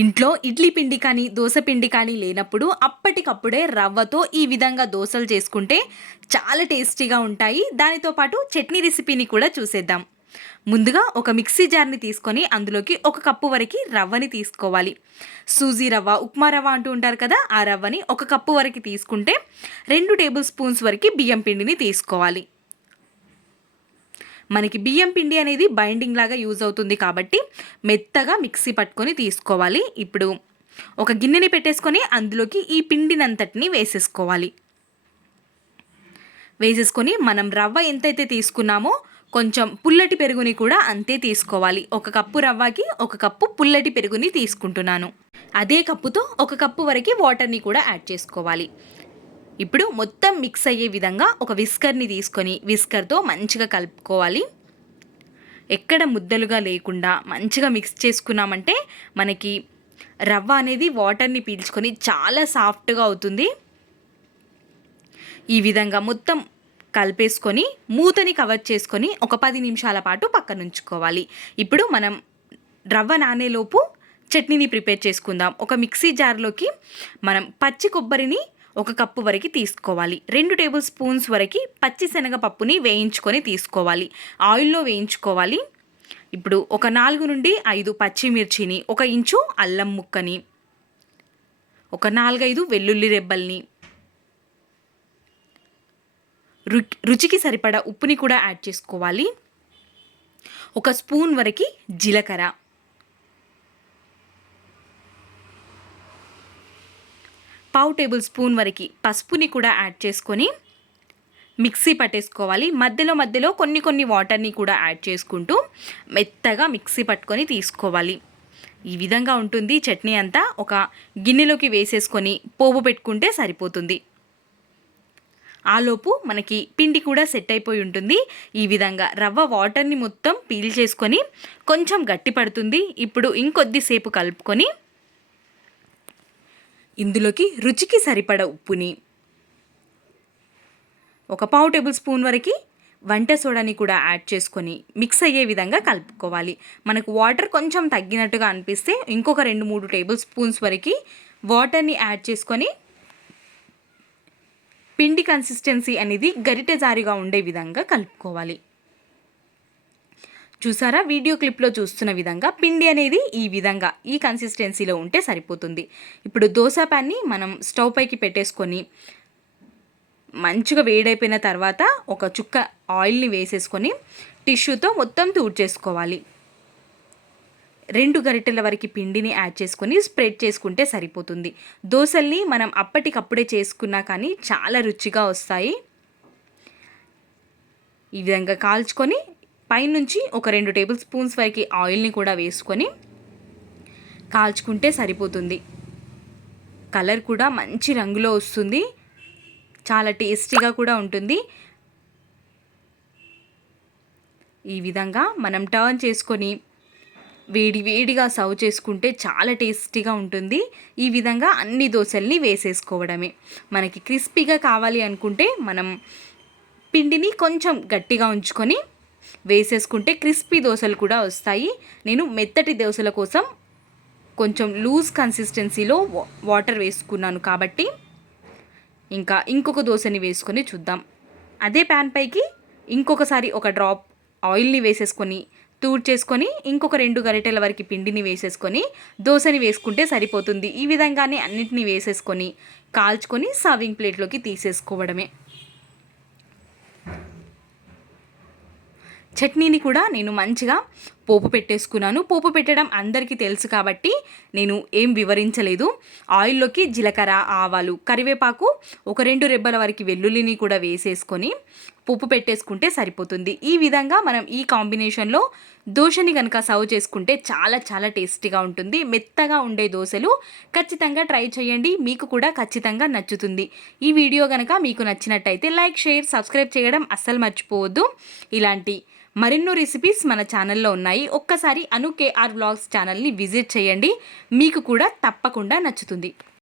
ఇంట్లో ఇడ్లీ పిండి కానీ దోశ పిండి కానీ లేనప్పుడు అప్పటికప్పుడే రవ్వతో ఈ విధంగా దోశలు చేసుకుంటే చాలా టేస్టీగా ఉంటాయి. దానితో పాటు చట్నీ రెసిపీని కూడా చూసేద్దాం. ముందుగా ఒక మిక్సీ జార్ని తీసుకొని అందులోకి ఒక కప్పు వరకు రవ్వని తీసుకోవాలి. సూజీ రవ్వ ఉప్మా రవ్వ అంటూ ఉంటారు కదా ఆ రవ్వని ఒక కప్పు వరకు తీసుకుంటే రెండు టేబుల్ స్పూన్స్ వరకు బియ్యం పిండిని తీసుకోవాలి. మనకి బియ్యం పిండి అనేది బైండింగ్ లాగా యూజ్ అవుతుంది కాబట్టి మెత్తగా మిక్సీ పట్టుకొని తీసుకోవాలి. ఇప్పుడు ఒక గిన్నెని పెట్టేసుకొని అందులోకి ఈ పిండినంతటిని వేసేసుకోవాలి. వేసేసుకొని మనం రవ్వ ఎంతైతే తీసుకున్నామో కొంచెం పుల్లటి పెరుగుని కూడా అంతే తీసుకోవాలి. ఒక కప్పు రవ్వకి ఒక కప్పు పుల్లటి పెరుగుని తీసుకుంటున్నాను. అదే కప్పుతో ఒక కప్పు వరకు వాటర్ని కూడా యాడ్ చేసుకోవాలి. ఇప్పుడు మొత్తం మిక్స్ అయ్యే విధంగా ఒక విస్కర్ని తీసుకొని విస్కర్తో మంచిగా కలుపుకోవాలి. ఎక్కడ ముద్దలుగా లేకుండా మంచిగా మిక్స్ చేసుకున్నామంటే మనకి రవ్వ అనేది వాటర్ని పీల్చుకొని చాలా సాఫ్ట్గా అవుతుంది. ఈ విధంగా మొత్తం కలిపేసుకొని మూతని కవర్ చేసుకొని ఒక పది నిమిషాల పాటు పక్కన ఉంచుకోవాలి. ఇప్పుడు మనం రవ్వ నానేలోపు చట్నీని ప్రిపేర్ చేసుకుందాం. ఒక మిక్సీ జార్లోకి మనం పచ్చి కొబ్బరిని ఒక కప్పు వరకు తీసుకోవాలి. రెండు టేబుల్ స్పూన్స్ వరకు పచ్చిశనగపప్పుని వేయించుకొని తీసుకోవాలి. ఆయిల్లో వేయించుకోవాలి. ఇప్పుడు ఒక నాలుగు నుండి ఐదు పచ్చిమిర్చిని ఒక ఇంచు అల్లం ముక్కని ఒక నాలుగైదు వెల్లుల్లి రెబ్బల్ని. రు రుచికి సరిపడా ఉప్పుని కూడా యాడ్ చేసుకోవాలి. ఒక స్పూన్ వరకు జీలకర్ర. పావు టేబుల్ స్పూన్ వరకు పసుపుని కూడా యాడ్ చేసుకొని మిక్సీ పట్టేసుకోవాలి. మధ్యలో మధ్యలో కొన్ని కొన్ని వాటర్ని కూడా యాడ్ చేసుకుంటూ మెత్తగా మిక్సీ పట్టుకొని తీసుకోవాలి. ఈ విధంగా ఉంటుంది చట్నీ అంతా. ఒక గిన్నెలోకి వేసేసుకొని పోపు పెట్టుకుంటే సరిపోతుంది. ఆలోపు మనకి పిండి కూడా సెట్ అయిపోయి ఉంటుంది. ఈ విధంగా రవ్వ వాటర్ని మొత్తం పీల్ చేసుకొని కొంచెం గట్టి పడుతుంది. ఇప్పుడు ఇంకొద్దిసేపు కలుపుకొని ఇందులోకి రుచికి సరిపడ ఉప్పుని. ఒక పావు టేబుల్ స్పూన్ వరకు వంట సోడాని కూడా యాడ్ చేసుకొని మిక్స్ అయ్యే విధంగా కలుపుకోవాలి. మనకు వాటర్ కొంచెం తగ్గినట్టుగా అనిపిస్తే ఇంకొక రెండు మూడు టేబుల్ స్పూన్స్ వరకు వాటర్ని యాడ్ చేసుకొని పిండి కన్సిస్టెన్సీ అనేది గరిటె జారిగా ఉండే విధంగా కలుపుకోవాలి. చూసారా? వీడియో క్లిప్లో చూస్తున్న విధంగా పిండి అనేది ఈ విధంగా ఈ కన్సిస్టెన్సీలో ఉంటే సరిపోతుంది. ఇప్పుడు దోశ ప్యాన్ని మనం స్టవ్ పైకి పెట్టేసుకొని మంచిగా వేడైపోయిన తర్వాత ఒక చుక్క ఆయిల్ని వేసేసుకొని టిష్యూతో మొత్తం తూడ్చేసుకోవాలి. రెండు గరిటెల వరకు పిండిని యాడ్ చేసుకొని స్ప్రెడ్ చేసుకుంటే సరిపోతుంది. దోశల్ని మనం అప్పటికప్పుడే చేసుకున్నా కానీ చాలా రుచిగా వస్తాయి. ఈ విధంగా కాల్చుకొని పైనుంచి ఒక రెండు టేబుల్ స్పూన్స్ వరకు ఆయిల్ని కూడా వేసుకొని కాల్చుకుంటే సరిపోతుంది. కలర్ కూడా మంచి రంగులో వస్తుంది. చాలా టేస్టీగా కూడా ఉంటుంది. ఈ విధంగా మనం టర్న్ చేసుకొని వేడి వేడిగా సర్వ్ చేసుకుంటే చాలా టేస్టీగా ఉంటుంది. ఈ విధంగా అన్ని దోశల్ని వేసేసుకోవడమే. మనకి క్రిస్పీగా కావాలి అనుకుంటే మనం పిండిని కొంచెం గట్టిగా ఉంచుకొని వేసేసుకుంటే క్రిస్పీ దోశలు కూడా వస్తాయి. నేను మెత్తటి దోశల కోసం కొంచెం లూజ్ కన్సిస్టెన్సీలో వాటర్ వేసుకున్నాను కాబట్టి ఇంకా ఇంకొక దోశని వేసుకొని చూద్దాం. అదే ప్యాన్ పైకి ఇంకొకసారి ఒక డ్రాప్ ఆయిల్ని వేసేసుకొని తూడ్ చేసుకొని ఇంకొక రెండు గరిటెల వరకు పిండిని వేసేసుకొని దోశని వేసుకుంటే సరిపోతుంది. ఈ విధంగానే అన్నిటినీ వేసేసుకొని కాల్చుకొని సర్వింగ్ ప్లేట్లోకి తీసేసుకోవడమే. చట్నీని కూడా నేను మంచిగా పోపు పెట్టేసుకున్నాను. పోపు పెట్టడం అందరికీ తెలుసు కాబట్టి నేను ఏం వివరించలేదు. ఆయిల్లోకి జీలకర్ర ఆవాలు కరివేపాకు ఒక రెండు రెబ్బల వరకు వెల్లుల్లిని కూడా వేసేసుకొని పోపు పెట్టేసుకుంటే సరిపోతుంది. ఈ విధంగా మనం ఈ కాంబినేషన్లో దోశని కనుక సర్వ్ చేసుకుంటే చాలా చాలా టేస్టీగా ఉంటుంది. మెత్తగా ఉండే దోశలు ఖచ్చితంగా ట్రై చేయండి. మీకు కూడా ఖచ్చితంగా నచ్చుతుంది. ఈ వీడియో కనుక మీకు నచ్చినట్టయితే లైక్ షేర్ సబ్స్క్రైబ్ చేయడం అస్సలు మర్చిపోవద్దు. ఇలాంటి మరెన్నో రెసిపీస్ మన ఛానల్లో ఉన్నాయి. ఒక్కసారి అను కేఆర్ బ్లాగ్స్ ఛానల్ని విజిట్ చేయండి. మీకు కూడా తప్పకుండా నచ్చుతుంది.